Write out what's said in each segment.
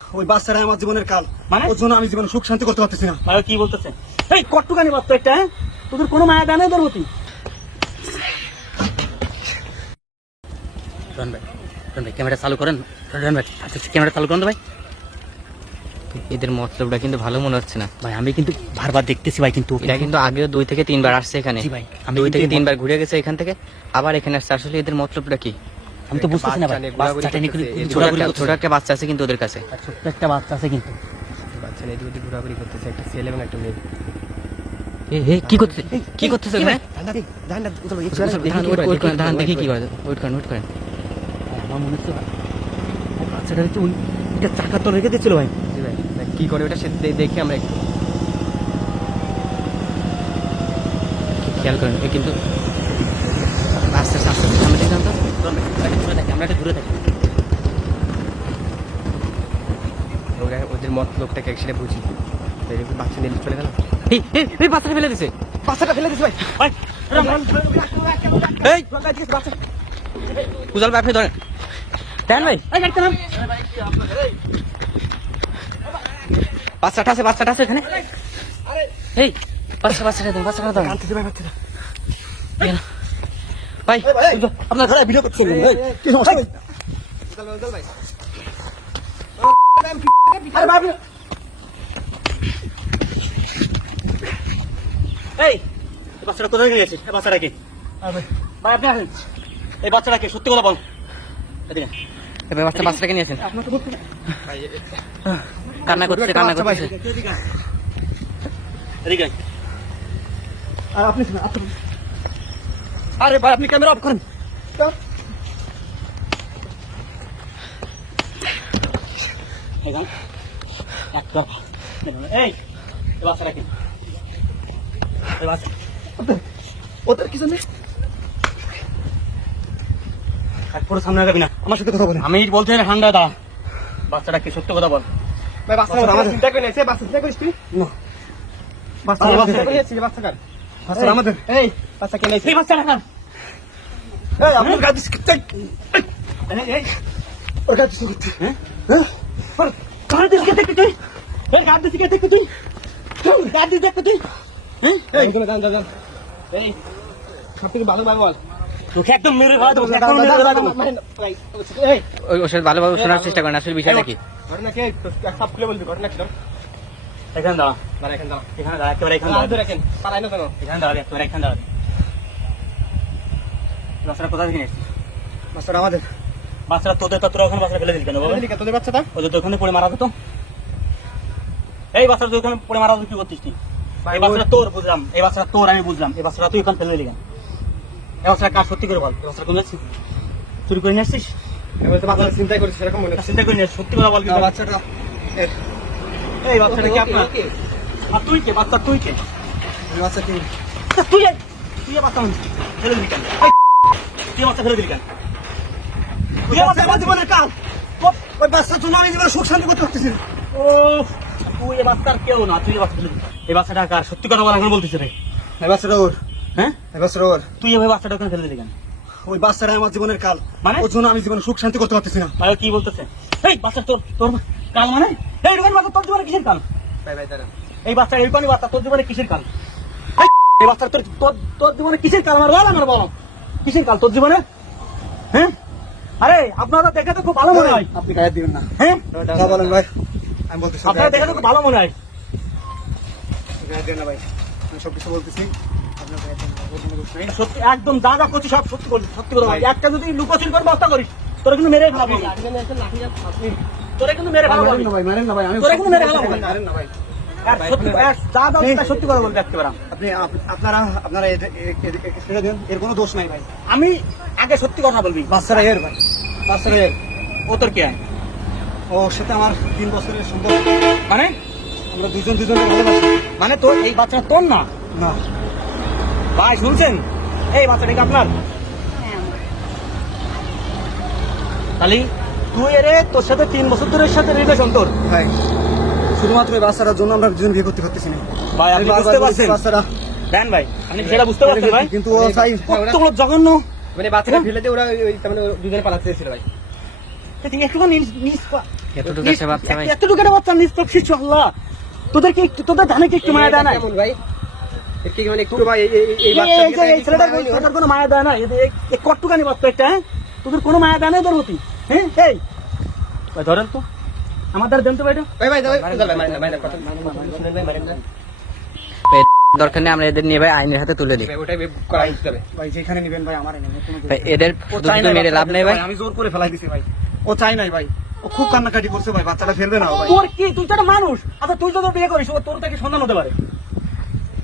ওই বাচ্চারা আমার জীবনের কাল, মানে ওর জন্য আমি জীবনে সুখ শান্তি করতে পারতেছি না। ভাই কি বলতেছে? এই কট্টুকানি বাচ্চা একটা, হ্যাঁ? তোদের কোনো মায়া দেয় না ওদের প্রতি? রন ভাই ক্যামেরা চালু করেন। রন ভাই ক্যামেরা চালু করেন তো ভাই। এদের মতলবটা কিন্তু ভালো মনে হচ্ছে না ভাই আমি কিন্তু বারবার দেখতেছি ভাই, কিন্তু এটা কিন্তু আগেও 2 থেকে 3 বার আসছে এখানে। জি ভাই, আমি 2 থেকে কিন্তু 3 বার ঘুরে গেছে এখান থেকে, আবার এখানে আসছে। আসলে এদের মতলবটা কি আমি তো বুঝতেছি না ভাই। বাচ্চাটা নিয়ে ছোট একটা বাচ্চা আছে কিন্তু ওদের কাছে। ছোট্ট একটা বাচ্চা আছে কিন্তু। বাচ্চা নিয়ে এদিকে ঘোরাঘুরি করতেছে, একটা ছেলে এবং একটা মেয়ে। কি করতেছে ওখানে? দাঁড়ান দেখি কি করে। ওয়েট করেন আমার মনে হচ্ছে বাচ্চাটা হচ্ছে ওই একটা চাকার তলে রেখে দিচ্ছিল ভাই। জি ভাই, কি করে ওটা সে দেখি আমরা একটু খেয়াল করেন। কিন্তু আস্তে আস্তে সামনে দেখলাম তো আমরা একটা ঘুরে থাকি। ওদের মত লোকটাকে সেটা বুঝি। বাচ্চা নিয়ে চলে গেল। এই বাচ্চাটা ফেলে দিছে ভাই। ভাই এই উজাল ভাই আপনি ধরেন। দেন ভাই, বাচ্চাটা আছে এখানে। এই বাচ্চাটা দেন। ভাই আপনার ঘরে ভিডিও করছিলেন ভাই, কি সমস্যা ভাই? আরে বাবা, এই বাচ্চাটা কোথায় নিয়ে গেছিস? এই বাচ্চাটাকে ভাই আপনি আসেন। এই বাচ্চাটাকে সত্যি কথা বল। এদিকে এবার বাচ্চাটাকে নিয়েছেন। আপনার তো বলতে কান্না করতেছে এদিকে আয়। এদিকে আয়। আর আপনি শুনুন, আপনি আরে ভাই আপনি ক্যামেরা অফ করেন। এই বাচ্চাটাকে এই বাচ্চা ওদের কিছু নেই। পুরো সামনে আগাবি না। আমার সাথে কথা বলেন। আমি বলতে ঠান্ডা দা, বাচ্চাটাকে সত্য কথা বল। ভাই বাচ্চাটা আমাদের চিন্তা করে নেছে, বাচ্চা চিন্তা করিস তুই? না, বাচ্চা চিন্তা করে নেছিস, বাচ্চা কার? বাচ্চা আমাদের। এই বাচ্চা কে নেছে? এই বাচ্চাটা কার? এই আপনার গাড়ি স্কিপ। এই ওর গাড়ি স্কিপ। হ্যাঁ হ্যাঁ, কার দিস কে দেখতে তুই? এই কার দিস কে দেখতে তুই? কার দিস দেখতে তুই? হ্যাঁ এই এখানে দাঁড়ান। এই সবথেকে ভালো ভাই বল। তোকে একদম মেরে ফেলা দেবো, একদম মেরে ফেলা দেবো। এই ওর সাথে ভালোভাবে শোনার চেষ্টা করেন আসলে বিষয়টা কি। ঘটনা কে সব খুলে বলবি, ঘটনা কি? এখানে দাঁড়া, এখানে দাঁড়া, এখানে দাঁড়া, একেবারে এখানে দাঁড়া, রাখেন পালাই না কেন? এখানে দাঁড়া, একেবারে এখানে দাঁড়া। বাচ্চাটা কোথা থেকে নিয়েছিস? বাচ্চাটা আমাদের। বাচ্চাটা তোদের তোরা ওখানে বাচ্চা ফেলে দিল কেন বাবা? তোদের বাচ্চাটা ওদের তো ওখানে পড়ে মারা হতো। এই বাচ্চাটা তুই ওখানে পড়ে মারা হতো, কি করতিস তুই? এই বাচ্চাটা তোর বুঝলাম, এই বাচ্চাটা তোর আমি বুঝলাম, এই বাচ্চাটা তুই ওখানে ফেলে দিলি কেন? এই বাচ্চাটা কার সত্যি করে বল, এই বাচ্চাটা কোন যাচ্ছিস? চুরি করে নিয়ে আসছিস? এবার তো বাচ্চাটা চিন্তাই করিস সেরকম মনে হচ্ছে। চিন্তা করে নিয়ে সত্যি কথা বল। না, বাচ্চাটা এই বাচ্চাটা কি আপনার? আর তুই কে? বাচ্চা তুই কে? এই বাচ্চা কি? তুই তুই বাচ্চা ফেলে দিলি কেন? তুই বাচ্চা ফেলে দিলি কেন? তুই বাচ্চা আমার জীবনের কাল। ওই বাচ্চার জন্য আমি জীবনে সুখ শান্তি করতে পারতেছি না। ও তুই এ বাচ্চার কেউ না, তুই বাচ্চা ফেলে দিলি। এই বাচ্চাটা কার? সত্যি কথা বল, এখন বলতেছে রে। এই বাচ্চাটা ওর। হ্যাঁ এই বাচ্চাটা ওর। তুই এভাবে বাচ্চাটা ওখানে ফেলে দিলি কেন? ওই বাচ্চারা আমার জীবনের কাল, মানে? ওর জন্য আমি জীবনে সুখ শান্তি করতে পারতেছি না। ভাই কি বলতেছে? এই বাচ্চা তোর তোর কাল মানে? এই দোকান বাচ্চা তোর জীবনে কিসের কাল? ভাই দাঁড়ান। এই বাচ্চা এরকমই বাচ্চা তোর জীবনে কিসের কাল? এই বাচ্চা তোর তোর তোর জীবনে কিসের কাল? আমার বল কিসের কাল তোর জীবনে? হ্যাঁ আরে আপনারা দেখে তো খুব ভালো মনে হয়। আপনি গায়ে দিবেন না। হ্যাঁ যা বলেন ভাই, আমি বলতেছি আপনারা দেখে তো খুব ভালো মনে হয়। গায়ে দিবেন না ভাই, আমি সব কিছু বলতেছি। আপনার গায়ে দিবেন না, ওর কোনো দোষ নেই। সত্যি একদম যা যা করছিস সব সত্যি বলবি, সত্যি কথা বল। একটা যদি লুকোচুরি করে বস্তা করিস তোরা কিন্তু মেরে ফেলাবো। তোরা কিন্তু মেরে ফেলাবো। মারেন না ভাই, মারেন না ভাই, আমি তোরা কিন্তু মেরে ফেলাবো। মারেন না ভাই। আর সত্যি যা যা বলছিস সত্যি কথা বলবি একেবারে। আপনারা ছেড়ে দিন, এর কোনো দোষ নাই ভাই। আমি আগে সত্যি কথা বলবি। বাচ্চারা এর ভাই, বাচ্চারা এর। ও তোর কে? ওর সাথে আমার 3 বছরের সম্পর্ক। মানে আমরা দুজনকে ভালোবাসি। মানে তোর এই বাচ্চাটা তোর না? না ভাই শুনছেন, এই বাচ্চাটা কি আপনার? তাহলে তুই এরে তোর সাথে 3 বছর ধরে সাথে রিলেশন তোর? ভাই, শুধুমাত্র এই বাচ্চাটার জন্য আমরা দুজন বিয়ে করতে পারতেছি না ভাই আপনি বুঝতে পারছেন? বাচ্চারা দেন ভাই আপনি সেটা বুঝতে পারছেন ভাই? কিন্তু ও চাই কতগুলো জঘন্য। মানে বাচ্চাটা ফেলে দিয়ে ওরা দুজনে পালাতে চেয়েছিল ভাই। একটুখানি নিস এতটুকু একটা বাচ্চা ভাই। এতটুকু একটা বাচ্চা নিস্তক শিশু আল্লাহ, তোদের ধানে কি একটু মায়া দেয় না? কেমন ভাই? এর কি মানে একটু ভাই এই এই ছেলেটার কোনো মায়া দেয় না? এই কট্টুকানি বাচ্চা একটা, হ্যাঁ? তোদের কোনো মায়া দেয় না ওদের প্রতি? হ্যাঁ, এই ভাই ধরেন তো, আমার দ্বারা দেন তো ভাই এটা। ভাই ভাই ভাই কথা শুনেন ভাই মারেন না ভাই, দরকার নেই, আমরা এদের নিয়ে ভাই আইনের হাতে তুলে দিই। ভাই ওটাই করা উচিত হবে ভাই যেখানে নিবেন ভাই আমার এনে কোনো ভাই এদের শুধু মেরে লাভ নেই ভাই। আমি জোর করে ফেলাই দিছি ভাই, ও চাই নাই ভাই, ও খুব কান্নাকাটি করছে ভাই, বাচ্চাটা ফেলবে না ভাই। তোর কি, তুই তো একটা মানুষ, আচ্ছা তুই যদি বিয়ে করিস ও তোর তাকে সন্তান হতে পারে,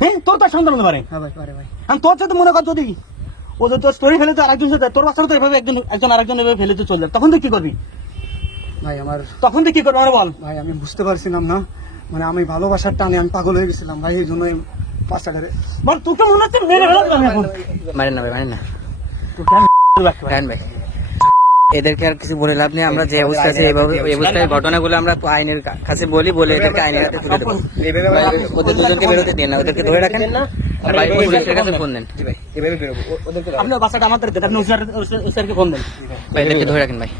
হ্যাঁ তোর তার সন্তান হতে পারে। হ্যাঁ ভাই পারে ভাই। আমি তোর সাথে মনে কর যদি ও যদি তোর স্টোরি ফেলে তো আরেকজন সাথে, তোর বাচ্চাটা তো এভাবে একজন আরেকজন এভাবে ফেলে তো চলবে, তখন তুই কি করবি? ভাই আমার তখন তুই কি করবি আমার বল। ভাই আমি বুঝতে পারছিলাম না, মানে আমি ভালোবাসার টানে আমি পাগল হয়ে গেছিলাম ভাই, এই জন্যই বাচ্চাটারে বল তোকে মনে হচ্ছে মেরে ফেলাম আমি এখন। মারেন না ভাই, মারেন না। তোকে আমি রাখতে পারি। রায়হান ভাই, এদেরকে আর কিছু বলে লাভ নেই। আমরা যে অবস্থা আছে এই অবস্থায় ঘটনাগুলো আমরা আইনের কাছে বলে এদেরকে আইনের হাতে তুলে দেবো। ওদের দুজনকে বেরোতে দিন না, ওদেরকে ধরে রাখেন আর ভাই পুলিশের কাছে ফোন দেন। জি ভাই এভাবে বেরোবো ওদেরকে আপনার বাচ্চাটা আমাদের দেন, আপনি ওসিআরকে ফোন দেন। ভাই এদেরকে ধরে রাখেন ভাই।